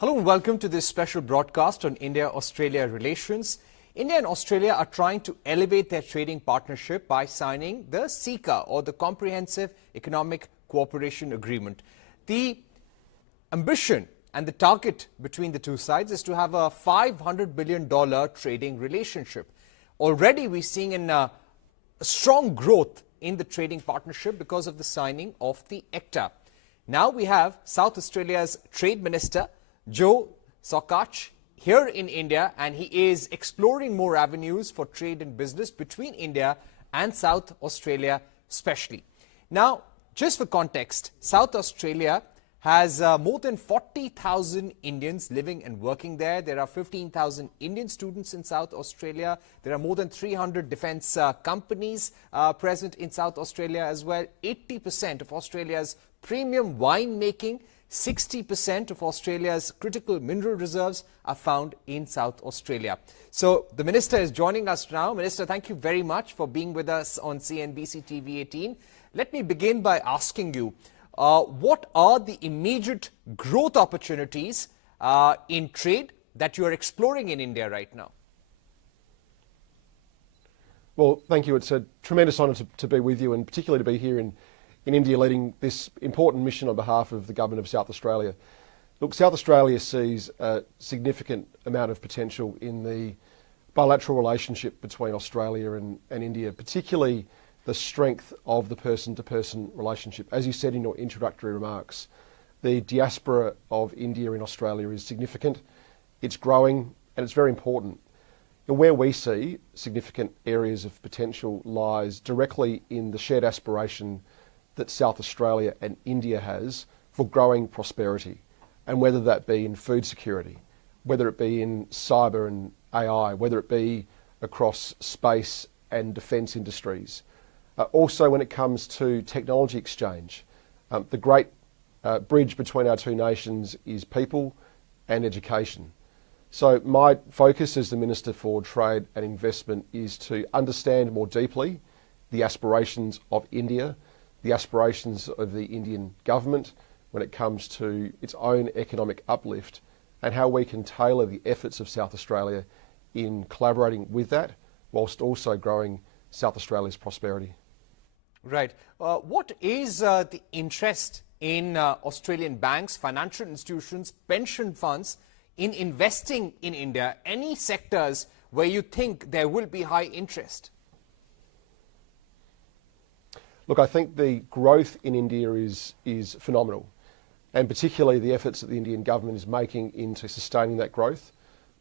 Hello and welcome to this special broadcast on India-Australia relations. India and Australia are trying to elevate their trading partnership by signing the CECA, or the Comprehensive Economic Cooperation Agreement. The ambition and the target between the two sides is to have a $500 billion trading relationship. Already we're seeing a strong growth in the trading partnership because of the signing of the ECTA. Now we have South Australia's Trade Minister, Szakacs, here in India, and he is exploring more avenues for trade and business between India and South Australia especially. Now, just for context, South Australia has more than 40,000 Indians living and working there. There are 15,000 Indian students in South Australia. There are more than 300 defence companies present in South Australia as well. 80% of Australia's premium wine making, 60% of Australia's critical mineral reserves are found in South Australia. So the Minister is joining us now. Minister, thank you very much for being with us on CNBC-TV18. Let me begin by asking you, what are the immediate growth opportunities in trade that you are exploring in India right now? Well, thank you. It's a tremendous honour to be with you, and particularly to be here in India leading this important mission on behalf of the Government of South Australia. Look, South Australia sees a significant amount of potential in the bilateral relationship between Australia and India, particularly the strength of the person-to-person relationship. As you said in your introductory remarks, the diaspora of India in Australia is significant, it's growing, and it's very important. And where we see significant areas of potential lies directly in the shared aspiration that South Australia and India has for growing prosperity, and whether that be in food security, whether it be in cyber and AI, whether it be across space and defence industries. Also when it comes to technology exchange, the great bridge between our two nations is people and education. So my focus as the Minister for Trade and Investment is to understand more deeply the aspirations of India, the aspirations of the Indian government when it comes to its own economic uplift, and how we can tailor the efforts of South Australia in collaborating with that, whilst also growing South Australia's prosperity. Right. What is the interest in Australian banks, financial institutions, pension funds in investing in India? Any sectors where you think there will be high interest? Look, I think the growth in India is phenomenal, and particularly the efforts that the Indian government is making into sustaining that growth,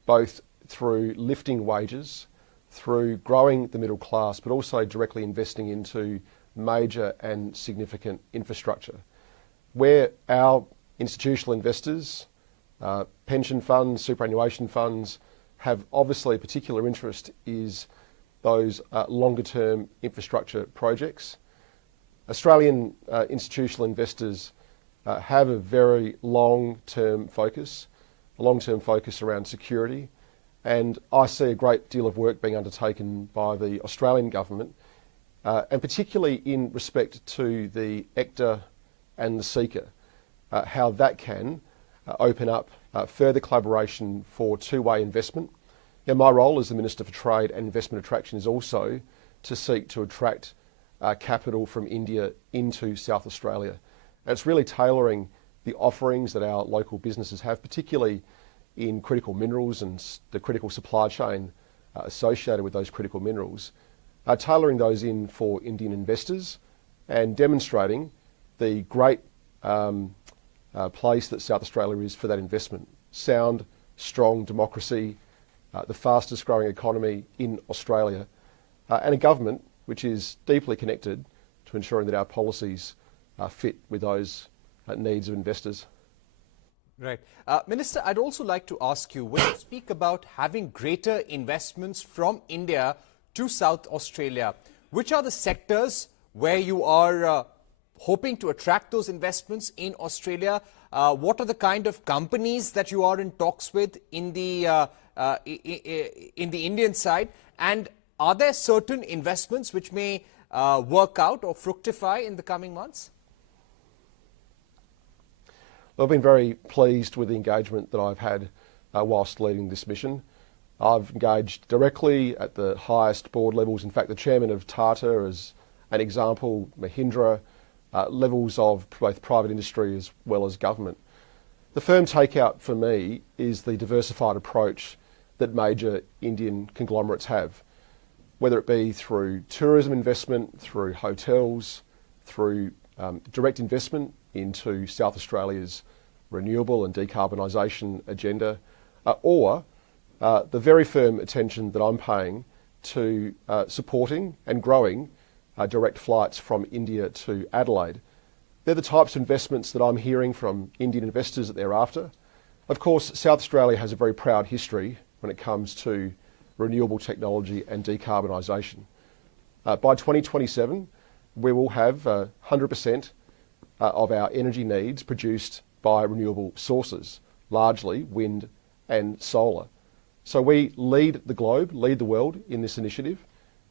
both through lifting wages, through growing the middle class, but also directly investing into major and significant infrastructure. Where our institutional investors, pension funds, superannuation funds, have obviously a particular interest is those longer term infrastructure projects. Australian institutional investors have a very long-term focus around security, and I see a great deal of work being undertaken by the Australian government, and particularly in respect to the ECTA and the CECA, how that can open up further collaboration for two-way investment. Now, my role as the Minister for Trade and Investment Attraction is also to seek to attract capital from India into South Australia. And it's really tailoring the offerings that our local businesses have, particularly in critical minerals and the critical supply chain associated with those critical minerals, tailoring those in for Indian investors and demonstrating the great place that South Australia is for that investment. Sound, strong democracy, the fastest growing economy in Australia, and a government which is deeply connected to ensuring that our policies fit with those needs of investors. Right. Minister, I'd also like to ask you, when you speak about having greater investments from India to South Australia, which are the sectors where you are hoping to attract those investments in Australia? What are the kind of companies that you are in talks with in the Indian side? And are there certain investments which may work out or fructify in the coming months? I've been very pleased with the engagement that I've had whilst leading this mission. I've engaged directly at the highest board levels. In fact, the chairman of Tata as an example, Mahindra, levels of both private industry as well as government. The firm takeout for me is the diversified approach that major Indian conglomerates have, whether it be through tourism investment, through hotels, through direct investment into South Australia's renewable and decarbonisation agenda, or the very firm attention that I'm paying to supporting and growing direct flights from India to Adelaide. They're the types of investments that I'm hearing from Indian investors that they're after. Of course, South Australia has a very proud history when it comes to renewable technology and decarbonisation. By 2027, we will have 100% of our energy needs produced by renewable sources, largely wind and solar. So we lead the globe, lead the world in this initiative.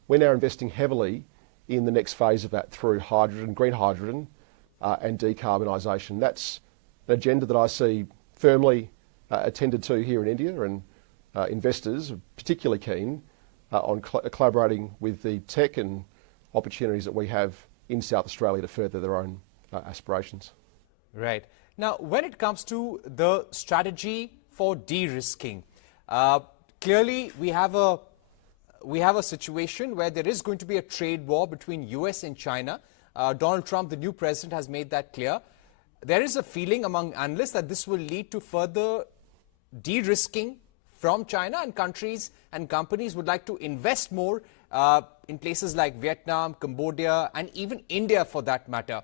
We're now investing heavily in the next phase of that through hydrogen, green hydrogen, and decarbonisation. That's an agenda that I see firmly attended to here in India, and investors are particularly keen on collaborating with the tech and opportunities that we have in South Australia to further their own aspirations. Right. Now, when it comes to the strategy for de-risking, clearly we have a situation where there is going to be a trade war between US and China. Donald Trump, the new president, has made that clear. There is a feeling among analysts that this will lead to further de-risking from China, and countries and companies would like to invest more in places like Vietnam, Cambodia, and even India for that matter.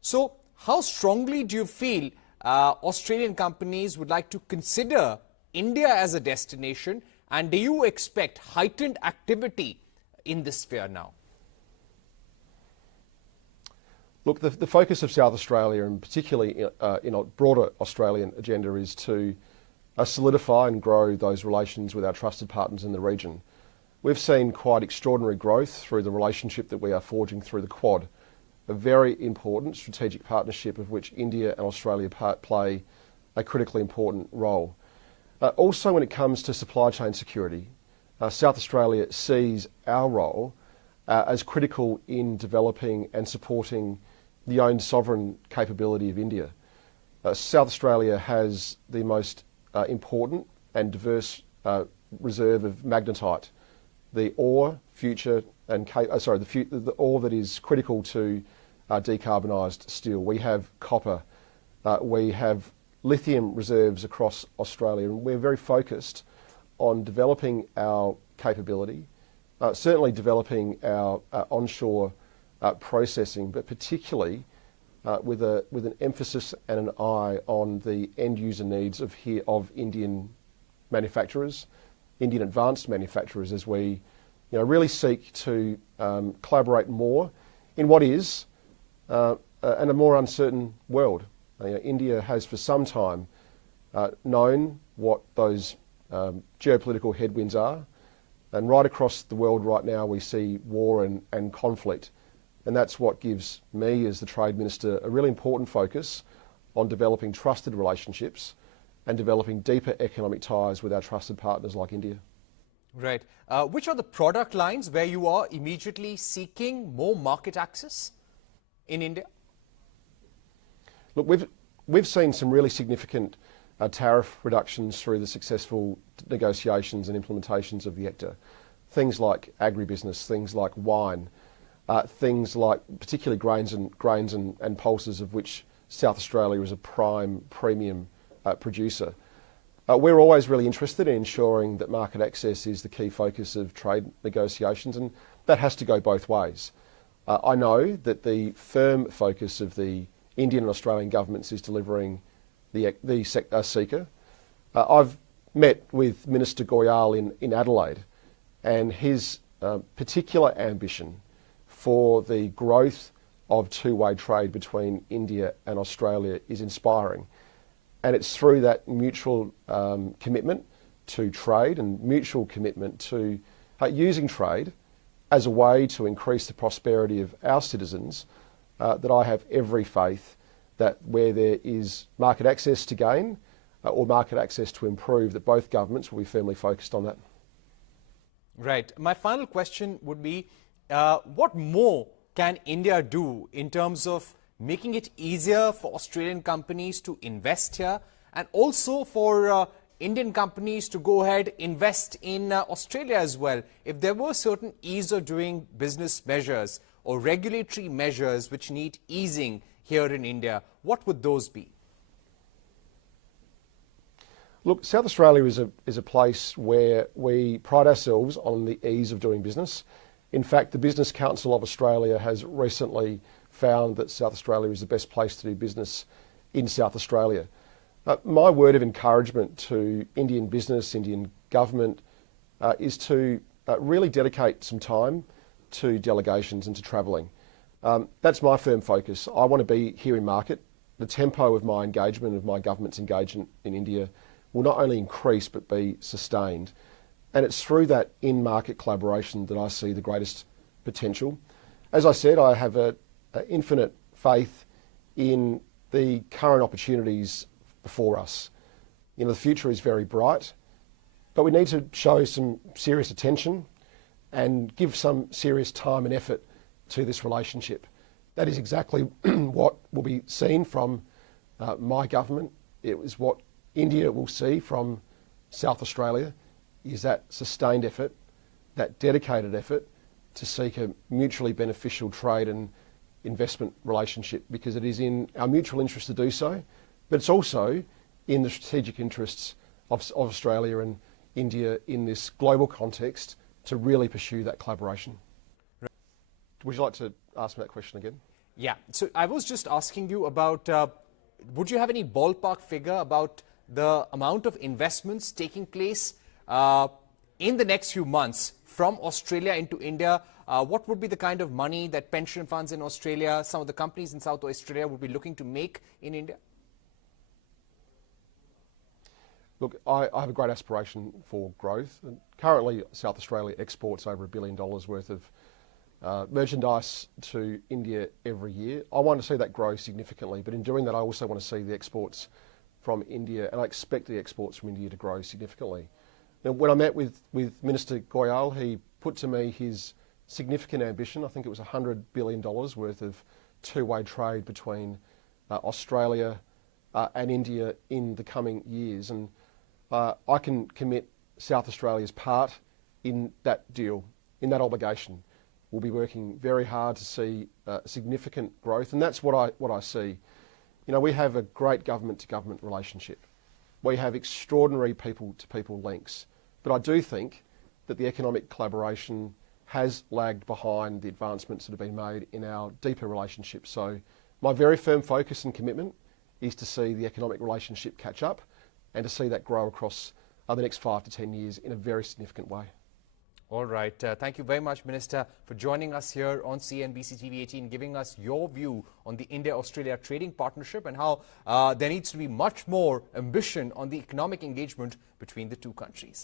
So how strongly do you feel Australian companies would like to consider India as a destination, and do you expect heightened activity in this sphere now? Look, the focus of South Australia, and particularly in a broader Australian agenda, is to solidify and grow those relations with our trusted partners in the region. We've seen quite extraordinary growth through the relationship that we are forging through the Quad, a very important strategic partnership of which India and Australia play a critically important role. Also, when it comes to supply chain security, South Australia sees our role as critical in developing and supporting the own sovereign capability of India. South Australia has the most important and diverse reserve of magnetite, the ore future and the ore that is critical to decarbonised steel. We have copper, we have lithium reserves across Australia, and we're very focused on developing our capability, certainly developing our onshore processing, but particularly with an emphasis and an eye on the end user needs of Indian manufacturers, Indian advanced manufacturers, as we really seek to collaborate more in what is and a more uncertain world. India has for some time known what those geopolitical headwinds are, and right across the world right now we see war and conflict, and that's what gives me as the Trade Minister a really important focus on developing trusted relationships and developing deeper economic ties with our trusted partners like India. Right. Which are the product lines where you are immediately seeking more market access in India? Look, we've seen some really significant tariff reductions through the successful negotiations and implementations of the ECTA. Things like agribusiness, things like wine, things like particularly grains and pulses, of which South Australia is a prime premium producer. We're always really interested in ensuring that market access is the key focus of trade negotiations, and that has to go both ways. I know that the firm focus of the Indian and Australian governments is delivering the CECA. I've met with Minister Goyal in Adelaide, and his particular ambition for the growth of two-way trade between India and Australia is inspiring. And it's through that mutual commitment to trade and mutual commitment to using trade as a way to increase the prosperity of our citizens that I have every faith that where there is market access to gain or market access to improve, that both governments will be firmly focused on that. Right. My final question would be, what more can India do in terms of making it easier for Australian companies to invest here, and also for Indian companies to go ahead invest in Australia as well? If there were certain ease of doing business measures or regulatory measures which need easing here in India, what would those be? Look, South Australia is a place where we pride ourselves on the ease of doing business. In fact, the Business Council of Australia has recently found that South Australia is the best place to do business in South Australia. My word of encouragement to Indian business, Indian government, is to really dedicate some time to delegations and to travelling. That's my firm focus. I want to be here in market. The tempo of my engagement, of my government's engagement in India, will not only increase but be sustained. And it's through that in-market collaboration that I see the greatest potential. As I said, I have an infinite faith in the current opportunities before us. You know, the future is very bright, but we need to show some serious attention and give some serious time and effort to this relationship. That is exactly what will be seen from my government. It is what India will see from South Australia, is that sustained effort, that dedicated effort to seek a mutually beneficial trade and investment relationship, because it is in our mutual interest to do so, but it's also in the strategic interests of Australia and India in this global context to really pursue that collaboration. Would you like to ask me that question again? Yeah, so I was just asking you about, would you have any ballpark figure about the amount of investments taking place in the next few months from Australia into India? What would be the kind of money that pension funds in Australia, some of the companies in South Australia would be looking to make in India? Look, I have a great aspiration for growth. And currently, South Australia exports over $1 billion worth of merchandise to India every year. I want to see that grow significantly, but in doing that, I also want to see the exports from India, and I expect the exports from India to grow significantly. Now, when I met with Minister Goyal, he put to me his significant ambition. I think it was $100 billion worth of two-way trade between Australia and India in the coming years. And I can commit South Australia's part in that deal, in that obligation. We'll be working very hard to see significant growth, and that's what I see. You know, we have a great government-to-government relationship. We have extraordinary people-to-people links. But I do think that the economic collaboration has lagged behind the advancements that have been made in our deeper relationship. So my very firm focus and commitment is to see the economic relationship catch up and to see that grow across the next 5 to 10 years in a very significant way. All right. Thank you very much, Minister, for joining us here on CNBC-TV18, giving us your view on the India-Australia trading partnership and how there needs to be much more ambition on the economic engagement between the two countries.